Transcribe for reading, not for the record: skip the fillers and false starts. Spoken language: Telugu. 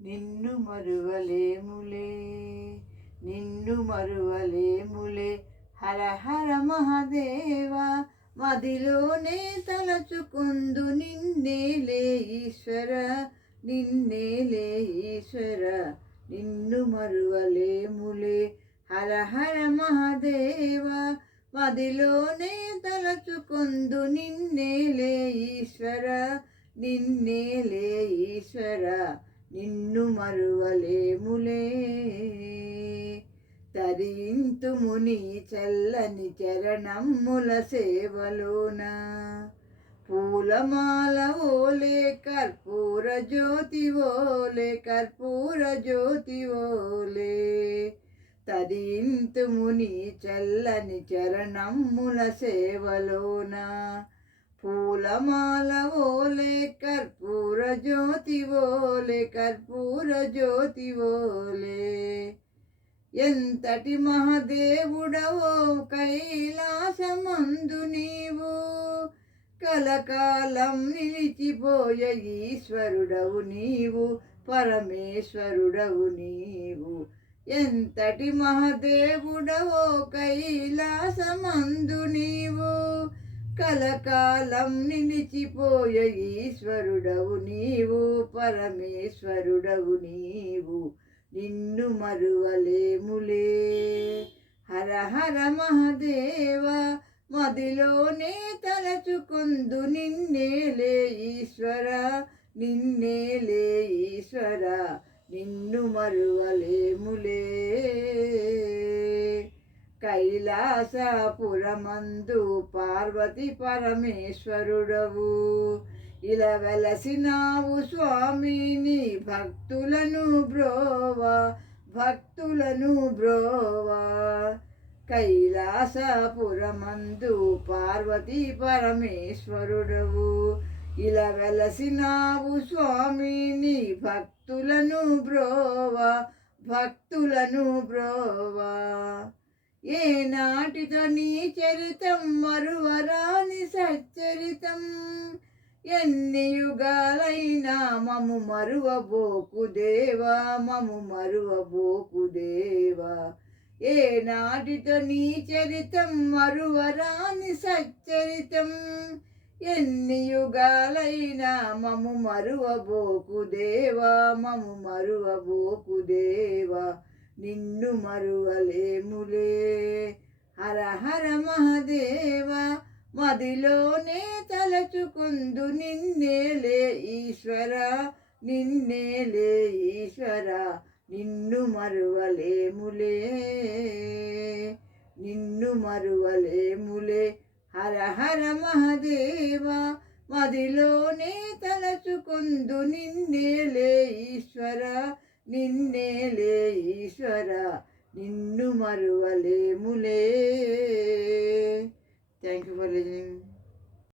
నిన్ను మరువలేములే, నిన్ను మరువలేములే. హర హర మహాదేవ, మదిలోనే తలచుకుందు నిన్నేలే ఈశ్వర, నిన్నేలే ఈశ్వర. నిన్ను మరువలేములే. హర హర మహాదేవ, మదిలోనే తలచుకుందు నిన్నేలే ఈశ్వర, నిన్నేలే ఈశ్వర. నిన్ను మరువలేములే. తరింతుము నీ చల్లని చరణమ్ముల సేవలోన, పూలమాల ఓలే కర్పూర జ్యోతి ఓలే, కర్పూర జ్యోతి ఓలే. తరింతుము నీ చల్లని చరణమ్ముల సేవలోన, పూలమాల ఓలే కర్పూర జ్యోతి ఓలే, కర్పూర జ్యోతి ఓలే. ఎంతటి మహాదేవుడవో కైలాసమందు నీవు, కలకాలం నిలిచిపోయే ఈశ్వరుడవు నీవు, పరమేశ్వరుడవు నీవు. ఎంతటి మహాదేవుడవో కైలాసమందు నీవు, కలకాలం నిలిచిపోయే ఈశ్వరుడవు నీవు, పరమేశ్వరుడవు నీవు. నిన్ను మరువలేములే. హర హర మహాదేవ, మదిలోనే తలచుకుందు నిన్నేలే ఈశ్వర, నిన్నేలే ఈశ్వర. నిన్ను మరువలేములే. కైలాసపురమందు పార్వతి పరమేశ్వరుడవు, ఇలా వెలసినావు స్వామిని భక్తులను బ్రోవా, భక్తులను బ్రోవా. కైలాసపురమందు పార్వతి పరమేశ్వరుడవు, ఇలా వెలసినావు స్వామిని భక్తులను బ్రోవా, భక్తులను బ్రోవా. ఏ నాటితో నీ చరితం మరువరాని సచ్చరితం, ఎన్ని యుగాలైనా మము మరువబోకు దేవా, మము మరువబోకు దేవా. ఏ నాటితో నీ చరితం మరువరాని సచ్చరితం, ఎన్ని యుగాలైనా మము మరువబోకు దేవా, మము మరువబోకు దేవా. నిన్ను మరువలేములే. హర హర మహాదేవ, మదిలోనే తలచుకుందు నిన్నేలే ఈశ్వర, నిన్నేలే ఈశ్వర. నిన్ను మరువలేములే, నిన్ను మరువలేములే. హర హర మహాదేవ, మదిలోనే తలచుకుందు నిన్నేలే ఈశ్వర, నిన్నేలే ఈశ్వర. నిన్ను మరువలేములే. Thank you for listening.